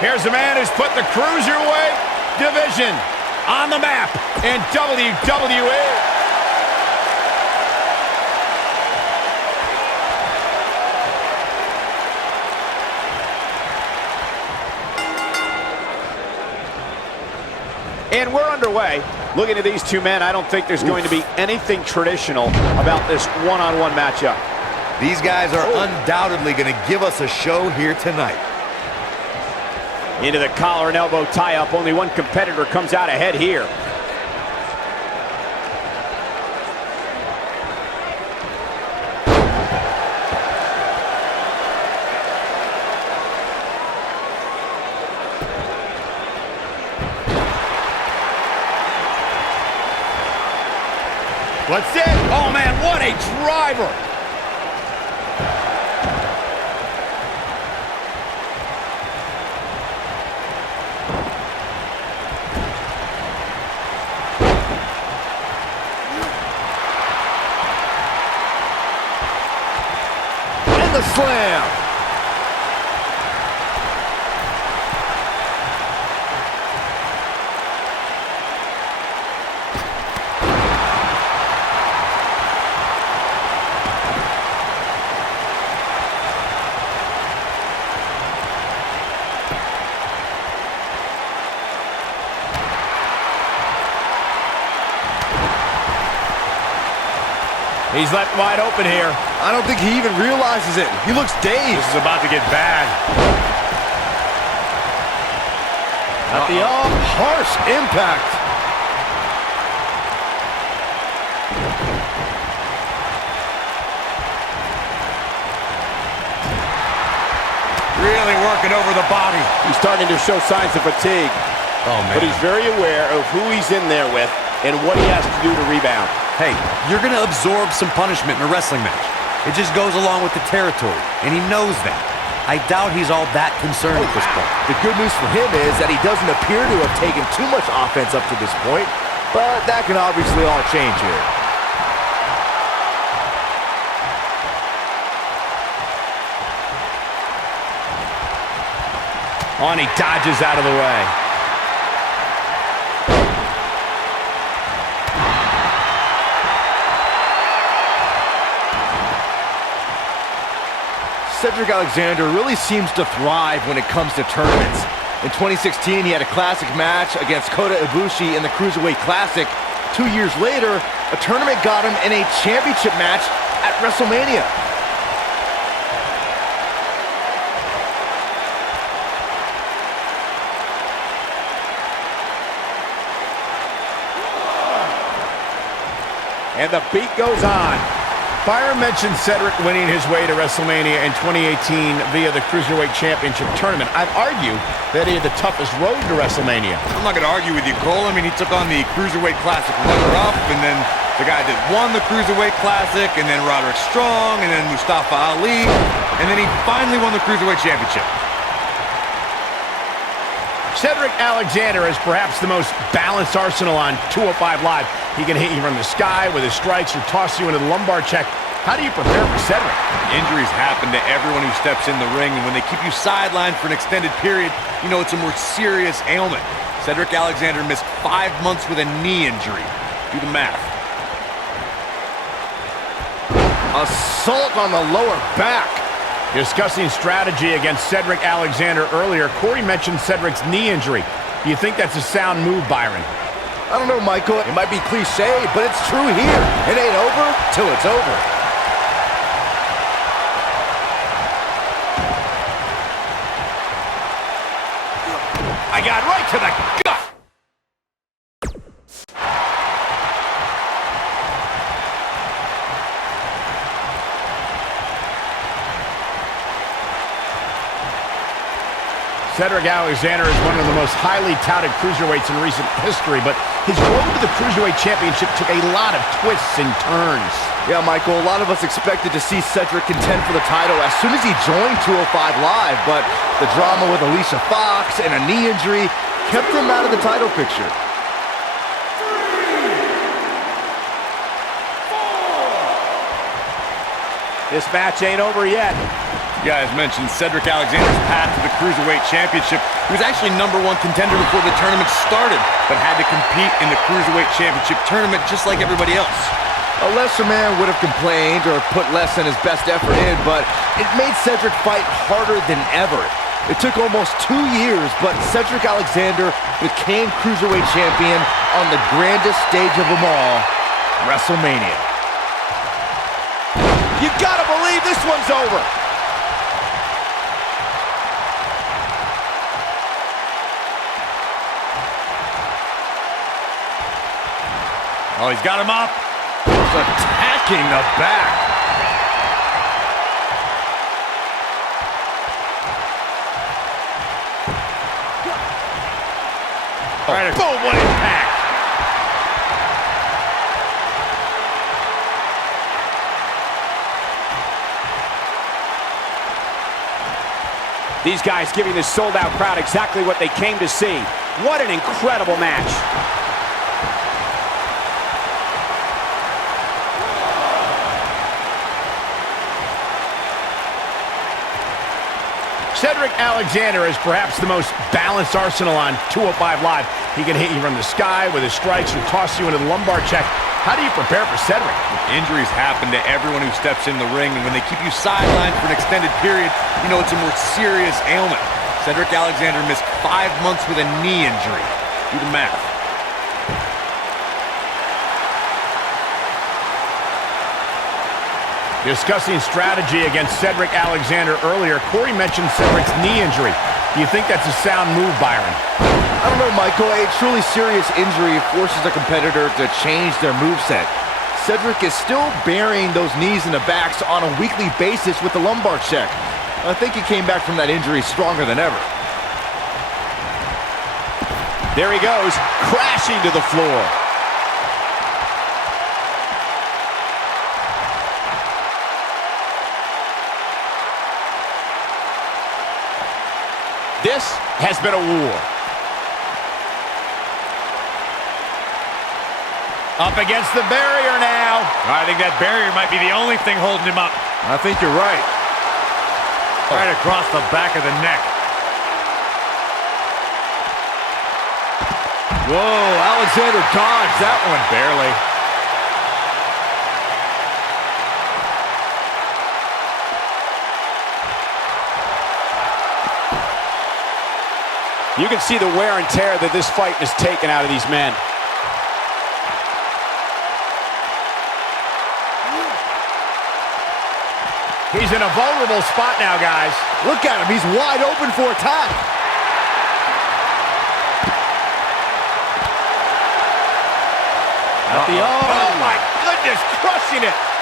Here's the man who's put the Cruiserweight division on the map in WWE. And we're underway. Looking at these two men, I don't think there's going to be anything traditional about this one-on-one matchup. These guys are undoubtedly going to give us a show here tonight. Into the collar and elbow tie-up. Only one competitor comes out ahead here. What's it? Oh, man, what a driver. And the slam. He's left wide open here. I don't think he even realizes it. He looks dazed. This is about to get bad. At the harsh impact. Really working over the body. He's starting to show signs of fatigue. Oh, man. But he's very aware of who he's in there with and what he has to do to rebound. Hey, you're going to absorb some punishment in a wrestling match. It just goes along with the territory, and he knows that. I doubt he's all that concerned at this point. The good news for him is that he doesn't appear to have taken too much offense up to this point, but that can obviously all change here. On, he dodges out of the way. Cedric Alexander really seems to thrive when it comes to tournaments. In 2016, he had a classic match against Kota Ibushi in the Cruiserweight Classic. 2 years later, a tournament got him in a championship match at WrestleMania. And the beat goes on. Byron mentioned Cedric winning his way to WrestleMania in 2018 via the Cruiserweight Championship Tournament. I'd argue that he had the toughest road to WrestleMania. I'm not going to argue with you, Cole. I mean, he took on the Cruiserweight Classic runner-up, and then the guy that won the Cruiserweight Classic, and then Roderick Strong, and then Mustafa Ali, and then he finally won the Cruiserweight Championship. Cedric Alexander is perhaps the most balanced arsenal on 205 Live. He can hit you from the sky with his strikes or toss you into the lumbar check. How do you prepare for Cedric? Injuries happen to everyone who steps in the ring, and when they keep you sidelined for an extended period, you know it's a more serious ailment. Cedric Alexander missed 5 months with a knee injury. Do the math. Assault on the lower back. Discussing strategy against Cedric Alexander earlier, Corey mentioned Cedric's knee injury. Do you think that's a sound move, Byron? I don't know, Michael. It might be cliche, but it's true here. It ain't over till it's over. I got right to the gut. Cedric Alexander is one of the most highly touted cruiserweights in recent history, but his road to the Cruiserweight Championship took a lot of twists and turns. Yeah, Michael, a lot of us expected to see Cedric contend for the title as soon as he joined 205 Live, but the drama with Alicia Fox and a knee injury kept him out of the title picture. 3, 4. This match ain't over yet. You guys mentioned Cedric Alexander's path to the Cruiserweight Championship. He was actually #1 contender before the tournament started, but had to compete in the Cruiserweight Championship tournament just like everybody else. A lesser man would have complained or put less than his best effort in, but it made Cedric fight harder than ever. It took almost 2 years, but Cedric Alexander became Cruiserweight Champion on the grandest stage of them all, WrestleMania. You gotta believe this one's over. Oh, he's got him up. He's attacking the back. Right, boom, what impact. These guys giving this sold-out crowd exactly what they came to see. What an incredible match. Cedric Alexander is perhaps the most balanced arsenal on 205 Live. He can hit you from the sky with his strikes and toss you into the lumbar check. How do you prepare for Cedric? Injuries happen to everyone who steps in the ring, and when they keep you sidelined for an extended period, you know it's a more serious ailment. Cedric Alexander missed 5 months with a knee injury. Do the math. Discussing strategy against Cedric Alexander earlier, Corey mentioned Cedric's knee injury. Do you think that's a sound move, Byron? I don't know, Michael. A truly serious injury forces a competitor to change their moveset. Cedric is still burying those knees in the backs on a weekly basis with the lumbar check. I think he came back from that injury stronger than ever. There he goes, crashing to the floor. This has been a war. Up against the barrier now. I think that barrier might be the only thing holding him up. I think you're right. Right across the back of the neck. Whoa, Alexander dodged that one. Barely. You can see the wear and tear that this fight has taken out of these men. He's in a vulnerable spot now, guys. Look at him, he's wide open for attack. Oh my goodness, crushing it.